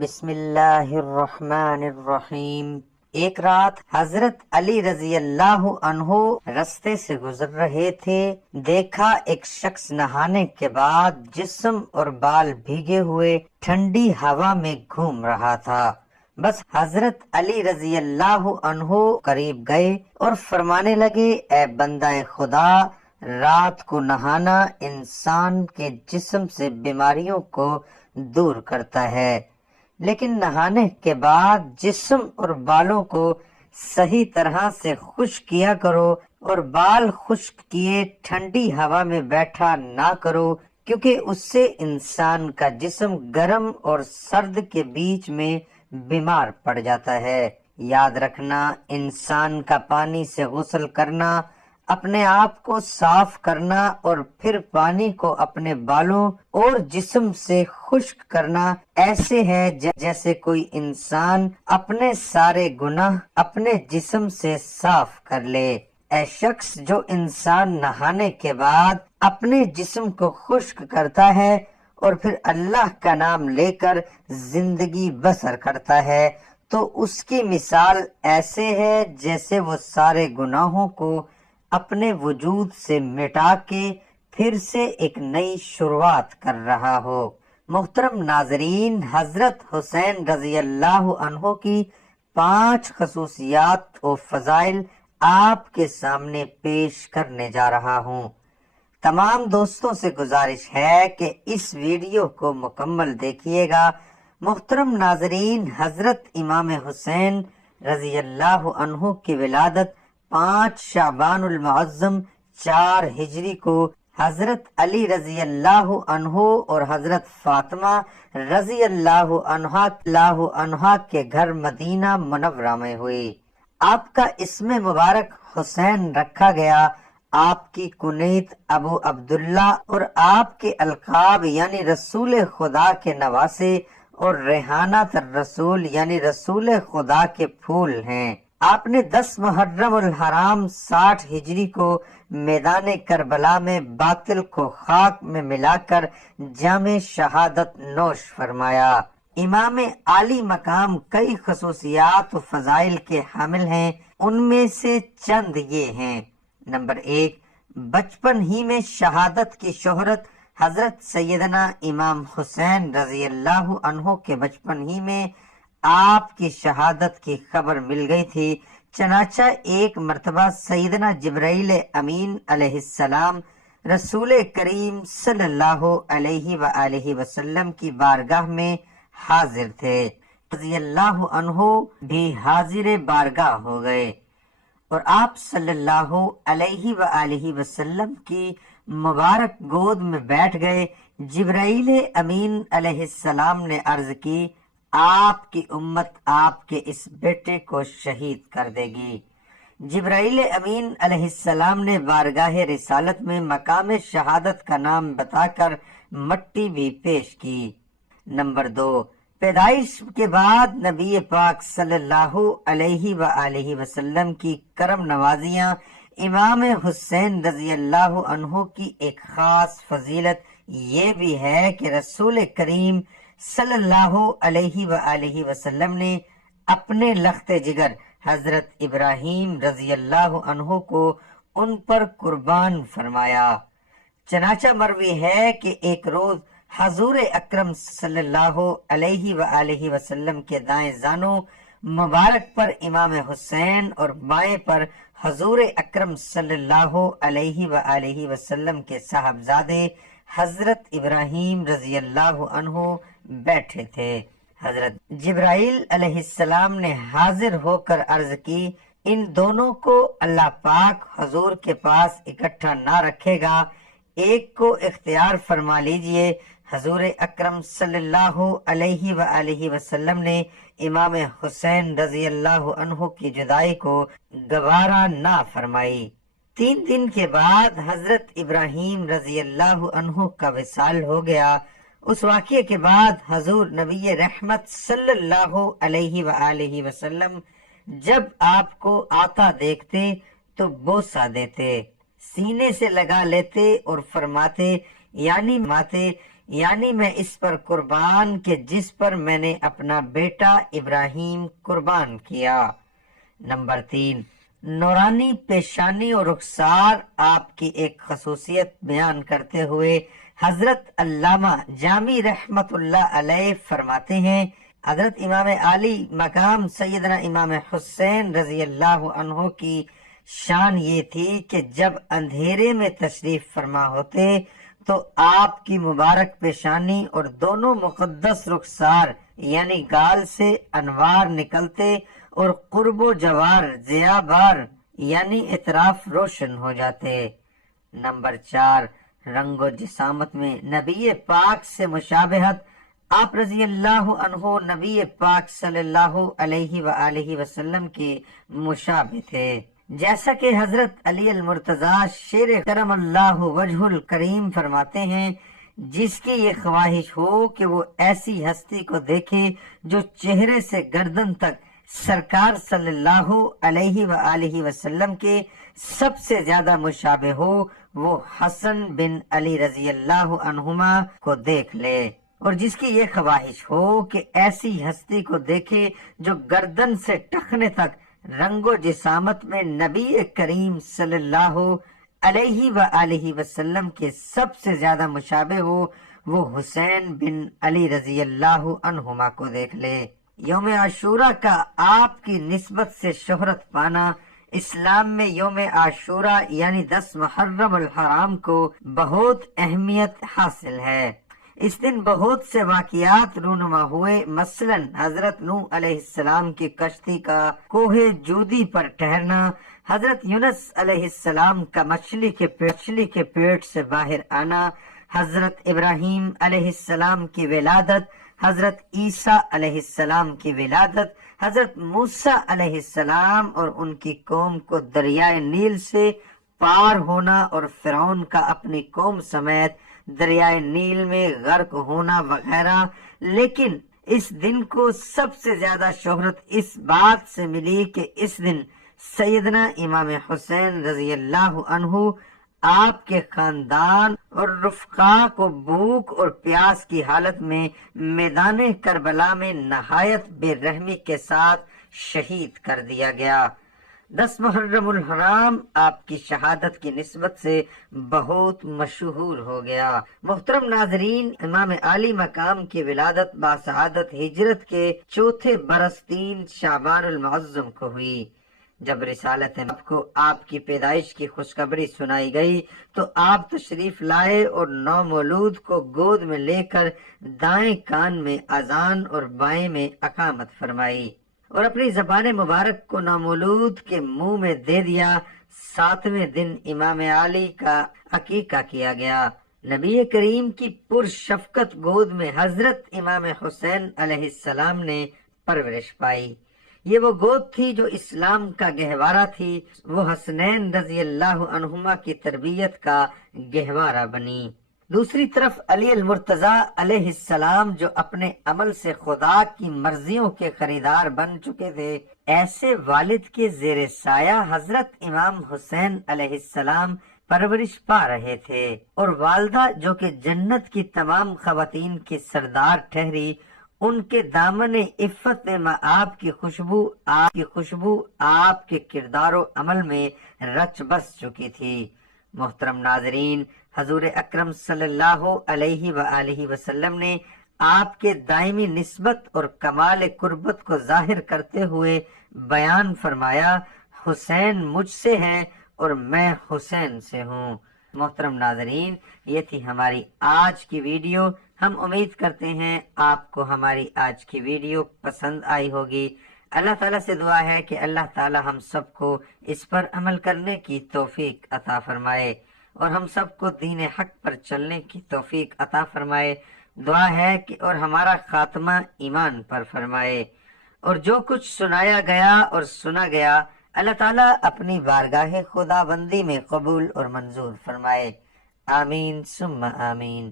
بسم اللہ الرحمن الرحیم۔ ایک رات حضرت علی رضی اللہ عنہ رستے سے گزر رہے تھے، دیکھا ایک شخص نہانے کے بعد جسم اور بال بھیگے ہوئے ٹھنڈی ہوا میں گھوم رہا تھا۔ بس حضرت علی رضی اللہ عنہ قریب گئے اور فرمانے لگے، اے بندہ خدا، رات کو نہانا انسان کے جسم سے بیماریوں کو دور کرتا ہے، لیکن نہانے کے بعد جسم اور بالوں کو صحیح طرح سے خشک کیا کرو، اور بال خشک کیے ٹھنڈی ہوا میں بیٹھا نہ کرو، کیونکہ اس سے انسان کا جسم گرم اور سرد کے بیچ میں بیمار پڑ جاتا ہے۔ یاد رکھنا، انسان کا پانی سے غسل کرنا، اپنے آپ کو صاف کرنا اور پھر پانی کو اپنے بالوں اور جسم سے خشک کرنا ایسے ہے جیسے کوئی انسان اپنے سارے گناہ اپنے جسم سے صاف کر لے۔ اے شخص جو انسان نہانے کے بعد اپنے جسم کو خشک کرتا ہے اور پھر اللہ کا نام لے کر زندگی بسر کرتا ہے، تو اس کی مثال ایسے ہے جیسے وہ سارے گناہوں کو اپنے وجود سے مٹا کے پھر سے ایک نئی شروعات کر رہا ہو۔ محترم ناظرین، حضرت حسین رضی اللہ عنہ کی 5 خصوصیات و فضائل آپ کے سامنے پیش کرنے جا رہا ہوں۔ تمام دوستوں سے گزارش ہے کہ اس ویڈیو کو مکمل دیکھیے گا۔ محترم ناظرین، حضرت امام حسین رضی اللہ عنہ کی ولادت 5 شعبان المعظم 4 ہجری کو حضرت علی رضی اللہ عنہ اور حضرت فاطمہ رضی اللہ عنہا کے گھر مدینہ منورہ میں ہوئی۔ آپ کا اسم مبارک حسین رکھا گیا۔ آپ کی کنیت ابو عبداللہ اور آپ کے القاب یعنی رسول خدا کے نواسے اور ریحانۃ الرسول یعنی رسول خدا کے پھول ہیں۔ آپ نے 10 محرم الحرام 60 ہجری کو میدان کربلا میں باطل کو خاک میں ملا کر جام شہادت نوش فرمایا۔ امام عالی مقام کئی خصوصیات و فضائل کے حامل ہیں، ان میں سے چند یہ ہیں۔ نمبر 1، بچپن ہی میں شہادت کی شہرت۔ حضرت سیدنا امام حسین رضی اللہ عنہ کے بچپن ہی میں آپ کی شہادت کی خبر مل گئی تھی، چنانچہ ایک مرتبہ سیدنا جبرائیل امین علیہ السلام رسول کریم صلی اللہ علیہ وآلہ وسلم کی بارگاہ میں حاضر تھے۔ رضی اللہ عنہ بھی حاضر بارگاہ ہو گئے اور آپ صلی اللہ علیہ وآلہ وسلم کی مبارک گود میں بیٹھ گئے۔ جبرائیل امین علیہ السلام نے عرض کی، آپ کی امت آپ کے اس بیٹے کو شہید کر دے گی۔ جبرائیل امین علیہ السلام نے بارگاہ رسالت میں مقام شہادت کا نام بتا کر مٹی بھی پیش کی۔ نمبر 2، پیدائش کے بعد نبی پاک صلی اللہ علیہ وآلہ وسلم کی کرم نوازیاں۔ امام حسین رضی اللہ عنہ کی ایک خاص فضیلت یہ بھی ہے کہ رسول کریم صلی اللہ علیہ وآلہ وسلم نے اپنے لخت جگر حضرت ابراہیم رضی اللہ عنہ کو ان پر قربان فرمایا۔ چنانچہ مروی ہے کہ ایک روز حضور اکرم صلی اللہ علیہ وآلہ وسلم کے دائیں زانوں مبارک پر امام حسین اور بائیں پر حضور اکرم صلی اللہ علیہ وآلہ وسلم کے صاحبزادے حضرت ابراہیم رضی اللہ عنہ بیٹھے تھے۔ حضرت جبرائیل علیہ السلام نے حاضر ہو کر عرض کی، ان دونوں کو اللہ پاک حضور کے پاس اکٹھا نہ رکھے گا، ایک کو اختیار فرما لیجئے۔ حضور اکرم صلی اللہ علیہ وآلہ وسلم نے امام حسین رضی اللہ عنہ کی جدائی کو گوارا نہ فرمائی۔ 3 دن کے بعد حضرت ابراہیم رضی اللہ عنہ کا وصال ہو گیا۔ اس واقعے کے بعد حضور نبی رحمت صلی اللہ علیہ وآلہ وسلم جب آپ کو آتا دیکھتے تو بوسہ دیتے، سینے سے لگا لیتے اور فرماتے، یعنی ماتے یعنی میں اس پر قربان کہ جس پر میں نے اپنا بیٹا ابراہیم قربان کیا۔ نمبر 3، نورانی پیشانی اور رخسار آپ کی ایک خصوصیت بیان کرتے ہوئے حضرت علامہ جامی رحمت اللہ علیہ فرماتے ہیں، حضرت امام عالی مقام سیدنا امام حسین رضی اللہ عنہ کی شان یہ تھی کہ جب اندھیرے میں تشریف فرما ہوتے تو آپ کی مبارک پیشانی اور دونوں مقدس رخسار یعنی گال سے انوار نکلتے اور قرب و جوار ضیا بار یعنی اطراف روشن ہو جاتے۔ نمبر 4، رنگ و جسامت میں نبی پاک سے مشابہت، آپ رضی اللہ عنہ نبی پاک صلی اللہ علیہ وآلہ وسلم کے مشابہ تھے، جیسا کہ حضرت علی المرتضیٰ شیر کرم اللہ وجہ الکریم فرماتے ہیں، جس کی یہ خواہش ہو کہ وہ ایسی ہستی کو دیکھے جو چہرے سے گردن تک سرکار صلی اللہ علیہ وآلہ وسلم کے سب سے زیادہ مشابہ ہو، وہ حسن بن علی رضی اللہ عنہما کو دیکھ لے، اور جس کی یہ خواہش ہو کہ ایسی ہستی کو دیکھے جو گردن سے ٹخنے تک رنگ و جسامت میں نبی کریم صلی اللہ علیہ وآلہ وسلم کے سب سے زیادہ مشابہ ہو، وہ حسین بن علی رضی اللہ عنہما کو دیکھ لے۔ یوم عاشورہ کا آپ کی نسبت سے شہرت پانا اسلام میں یوم عاشورہ یعنی 10 محرم الحرام کو بہت اہمیت حاصل ہے۔ اس دن بہت سے واقعات رونما ہوئے، مثلا حضرت نوح علیہ السلام کی کشتی کا کوہ جودی پر ٹھہرنا، حضرت یونس علیہ السلام کا مچھلی کے پیٹ سے باہر آنا، حضرت ابراہیم علیہ السلام کی ولادت، حضرت عیسیٰ علیہ السلام کی ولادت، حضرت موسیٰ علیہ السلام اور ان کی قوم کو دریائے نیل سے پار ہونا اور فرعون کا اپنی قوم سمیت دریائے نیل میں غرق ہونا وغیرہ۔ لیکن اس دن کو سب سے زیادہ شہرت اس بات سے ملی کہ اس دن سیدنا امام حسین رضی اللہ عنہ آپ کے خاندان اور رفقا کو بھوک اور پیاس کی حالت میں میدان کربلا میں نہایت بے رحمی کے ساتھ شہید کر دیا گیا۔ 10 محرم الحرام آپ کی شہادت کی نسبت سے بہت مشہور ہو گیا۔ محترم ناظرین، امام عالی مقام کی ولادت باسعادت ہجرت کے چوتھے برس 3 شعبان المعظم کو ہوئی۔ جب رسالت آپ کو آپ کی پیدائش کی خوشخبری سنائی گئی تو آپ تشریف لائے اور نومولود کو گود میں لے کر دائیں کان میں اذان اور بائیں میں اقامت فرمائی اور اپنی زبان مبارک کو نومولود کے منہ میں دے دیا۔ 7ویں دن امام عالی کا عقیقہ کیا گیا۔ نبی کریم کی پرشفقت گود میں حضرت امام حسین علیہ السلام نے پرورش پائی۔ یہ وہ گود تھی جو اسلام کا گہوارہ تھی، وہ حسنین رضی اللہ عنہما کی تربیت کا گہوارہ بنی۔ دوسری طرف علی المرتضیٰ علیہ السلام جو اپنے عمل سے خدا کی مرضیوں کے خریدار بن چکے تھے، ایسے والد کے زیر سایہ حضرت امام حسین علیہ السلام پرورش پا رہے تھے، اور والدہ جو کہ جنت کی تمام خواتین کی سردار ٹھہری، ان کے دامن عفت میں آپ کی خوشبو آپ کے کردار و عمل میں رچ بس چکی تھی۔ محترم ناظرین، حضور اکرم صلی اللہ علیہ وآلہ وسلم نے آپ کے دائمی نسبت اور کمال قربت کو ظاہر کرتے ہوئے بیان فرمایا، حسین مجھ سے ہے اور میں حسین سے ہوں۔ محترم ناظرین، یہ تھی ہماری آج کی ویڈیو۔ ہم امید کرتے ہیں آپ کو ہماری آج کی ویڈیو پسند آئی ہوگی۔ اللہ تعالیٰ سے دعا ہے کہ اللہ تعالیٰ ہم سب کو اس پر عمل کرنے کی توفیق عطا فرمائے اور ہم سب کو دین حق پر چلنے کی توفیق عطا فرمائے۔ دعا ہے کہ اور ہمارا خاتمہ ایمان پر فرمائے، اور جو کچھ سنایا گیا اور سنا گیا اللہ تعالیٰ اپنی بارگاہ خدا بندی میں قبول اور منظور فرمائے۔ آمین ثم آمین۔